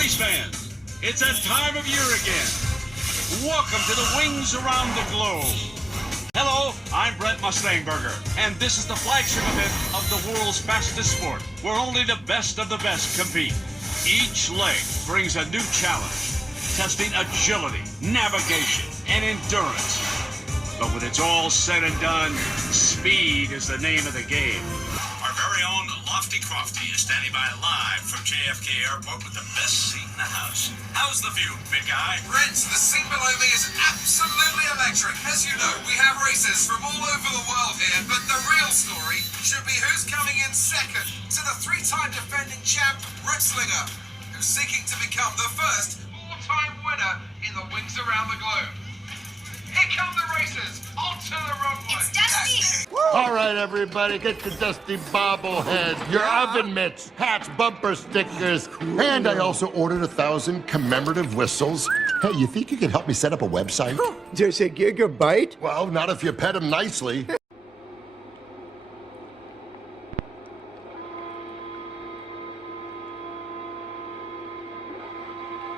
Race fans, it's that time of year again. Welcome to the Wings Around the Globe. Hello, I'm Brent Mustangberger, and this is the flagship event of the world's fastest sport, where only the best of the best compete. Each leg brings a new challenge, testing agility, navigation, and endurance. But when it's all said and done, speed is the name of the game. Our very own Lofty Crofty is standing by live from JFK Airport with the best seat in the house. How's the view, big guy? Brent, the scene below me is absolutely electric. As you know, we have races from all over the world here, but the real story should be who's coming in second to the three-time defending champ, Ritzlinger, who's seeking to become the first all-time winner in the Wings Around the Globe. Here come the racers, onto the runway. It's Dusty! All right, everybody, get your Dusty bobblehead, your oven mitts, hats, bumper stickers, and I also ordered 1,000 commemorative whistles. Hey, you think you can help me set up a website? Does a gigabyte? Well, not if you pet him nicely.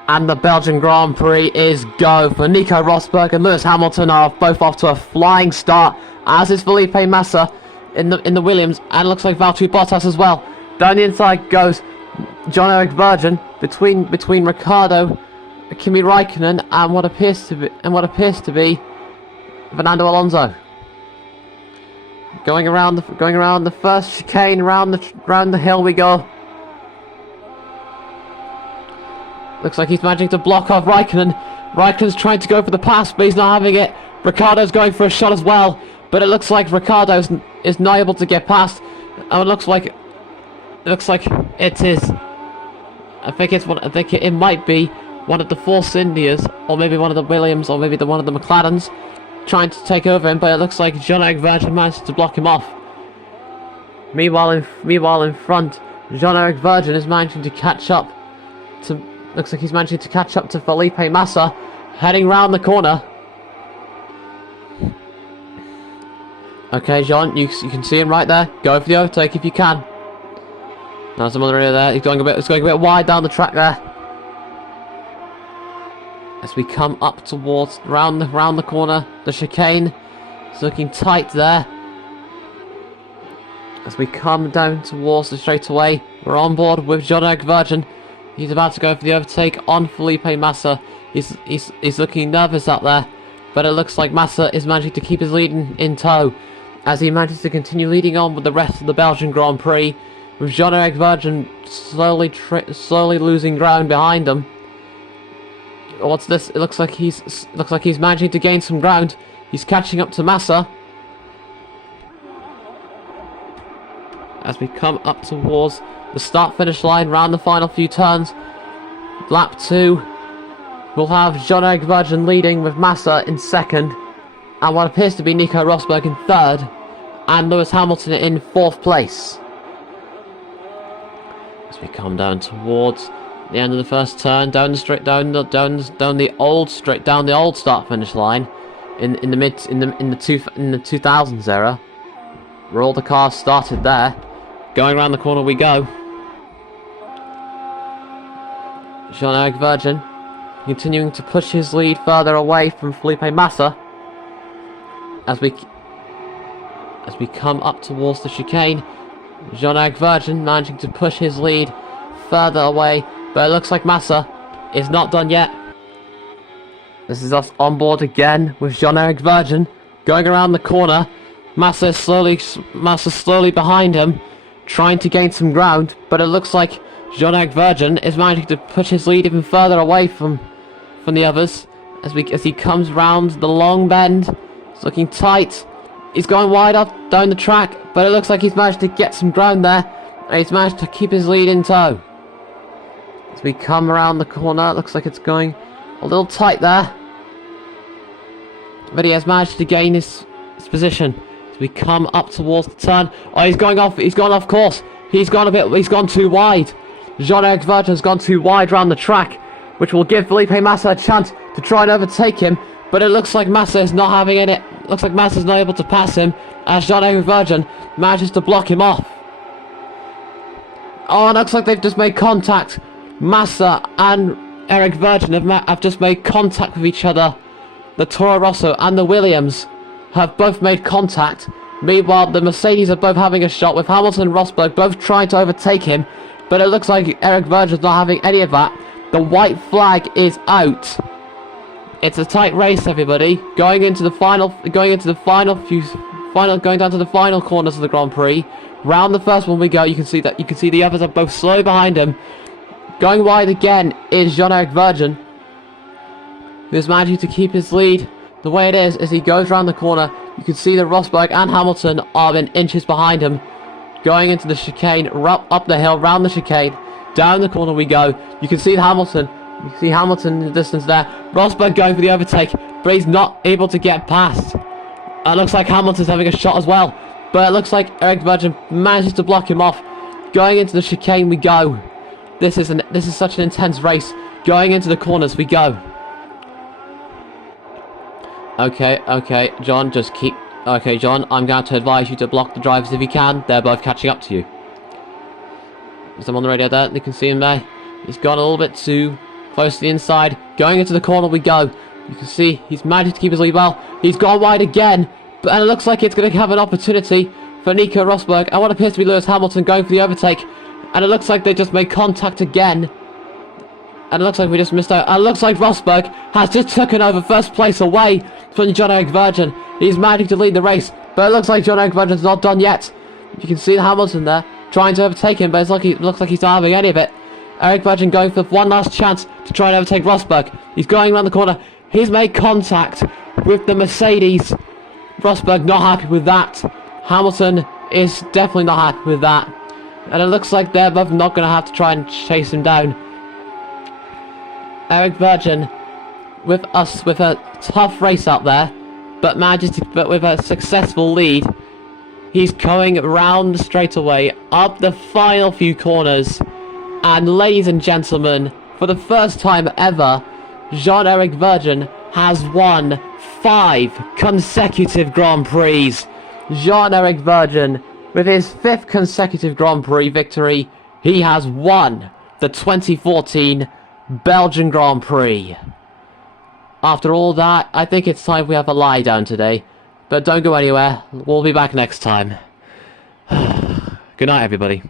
And the Belgian Grand Prix is go for Nico Rosberg and Lewis Hamilton are both off to a flying start, as is Felipe Massa in the Williams, and looks like Valtteri Bottas as well. Down the inside goes Jean-Éric Vergne between Ricciardo, Kimi Raikkonen, and what appears to be Fernando Alonso. Going around the first chicane, round the hill we go. Looks like he's managing to block off Raikkonen. Raikkonen's trying to go for the pass, but he's not having it. Ricciardo's going for a shot as well, but it looks like Ricciardo is not able to get past. And it looks like it is. I think it might be one of the Force Indias, or maybe one of the Williams, or maybe one of the McLarens trying to take over him. But it looks like Jean-Éric Vergne managed to block him off. Meanwhile in front, Jean-Éric Vergne is managing to catch up to. Looks like he's managing to catch up to Felipe Massa, heading round the corner. Okay, Jean, you can see him right there. Go for the overtake if you can. There's another area there. It's going a bit wide down the track there. As we come up towards round the corner, the chicane is looking tight there. As we come down towards the straightaway, we're on board with Jean-Éric Vergne. He's about to go for the overtake on Felipe Massa. He's looking nervous out there, but it looks like Massa is managing to keep his lead in tow, as he manages to continue leading on with the rest of the Belgian Grand Prix, with Jean-Éric Vergne slowly losing ground behind him. What's this? It looks like he's managing to gain some ground. He's catching up to Massa. As we come up towards the start-finish line, round the final few turns, lap 2, we'll have Jean-Éric Vergne leading with Massa in second, and what appears to be Nico Rosberg in third, and Lewis Hamilton in fourth place. As we come down towards the end of the first turn, down the old start-finish line, in the 2000s era, where all the cars started there. Going around the corner we go. Jean-Éric Vergne continuing to push his lead further away from Felipe Massa as we come up towards the chicane. Jean-Éric Vergne managing to push his lead further away, but it looks like Massa is not done yet. This is us on board again with Jean-Éric Vergne going around the corner. Massa slowly behind him, trying to gain some ground, but it looks like Jean-Éric Vergne is managing to push his lead even further away from the others as he comes round the long bend. It's looking tight. He's going wide up down the track, but it looks like he's managed to get some ground there, and he's managed to keep his lead in tow. As we come around the corner, it looks like it's going a little tight there, but he has managed to gain his position. As we come up towards the turn, oh, he's gone off course. He's gone too wide. Jean-Éric Vergne has gone too wide around the track, which will give Felipe Massa a chance to try and overtake him, but it looks like Massa is not having it. Looks like Massa's not able to pass him, as Jean-Éric Vergne manages to block him off. Oh, it looks like they've just made contact. Massa and Eric Vergne have just made contact with each other. The Toro-Rosso and the Williams have both made contact. Meanwhile, the Mercedes are both having a shot, with Hamilton and Rosberg both trying to overtake him. But it looks like Eric Vergne is not having any of that. The white flag is out. It's a tight race, everybody. Going down to the final corners of the Grand Prix. Round the first one we go. You can see the others are both slowly behind him. Going wide again is Jean-Éric Vergne, who's managing to keep his lead. The way it is he goes around the corner. You can see that Rosberg and Hamilton are in inches behind him. Going into the chicane, up the hill, round the chicane, down the corner we go. You can see Hamilton. You can see Hamilton in the distance there. Rosberg going for the overtake, but he's not able to get past. It looks like Hamilton's having a shot as well, but it looks like Eric Vergne manages to block him off. Going into the chicane we go. This is such an intense race. Going into the corners we go. Okay, John, just keep... Okay, John, I'm going to advise you to block the drivers if you can. They're both catching up to you. Is someone on the radio there? You can see him there. He's gone a little bit too close to the inside. Going into the corner we go. You can see he's managed to keep his lead well. He's gone wide again. And it looks like it's going to have an opportunity for Nico Rosberg and what appears to be Lewis Hamilton going for the overtake. And it looks like they just made contact again. And it looks like we just missed out. And it looks like Rosberg has just taken over first place away from Jean-Éric Vergne. He's managing to lead the race, but it looks like Jean-Éric Vergne's not done yet. You can see Hamilton there trying to overtake him, but it looks like he's not having any of it. Eric Vergne going for one last chance to try and overtake Rosberg. He's going around the corner. He's made contact with the Mercedes. Rosberg not happy with that. Hamilton is definitely not happy with that. And it looks like they're both not going to have to try and chase him down. Eric Vergne with a tough race out there, but with a successful lead. He's going round the straightaway, up the final few corners, and ladies and gentlemen, for the first time ever, Jean-Éric Vergne has won 5 consecutive Grand Prix. Jean-Éric Vergne, with his 5th consecutive Grand Prix victory, he has won the 2014 Belgian Grand Prix. After all that, I think it's time we have a lie down today. But don't go anywhere, we'll be back next time. Good night, everybody.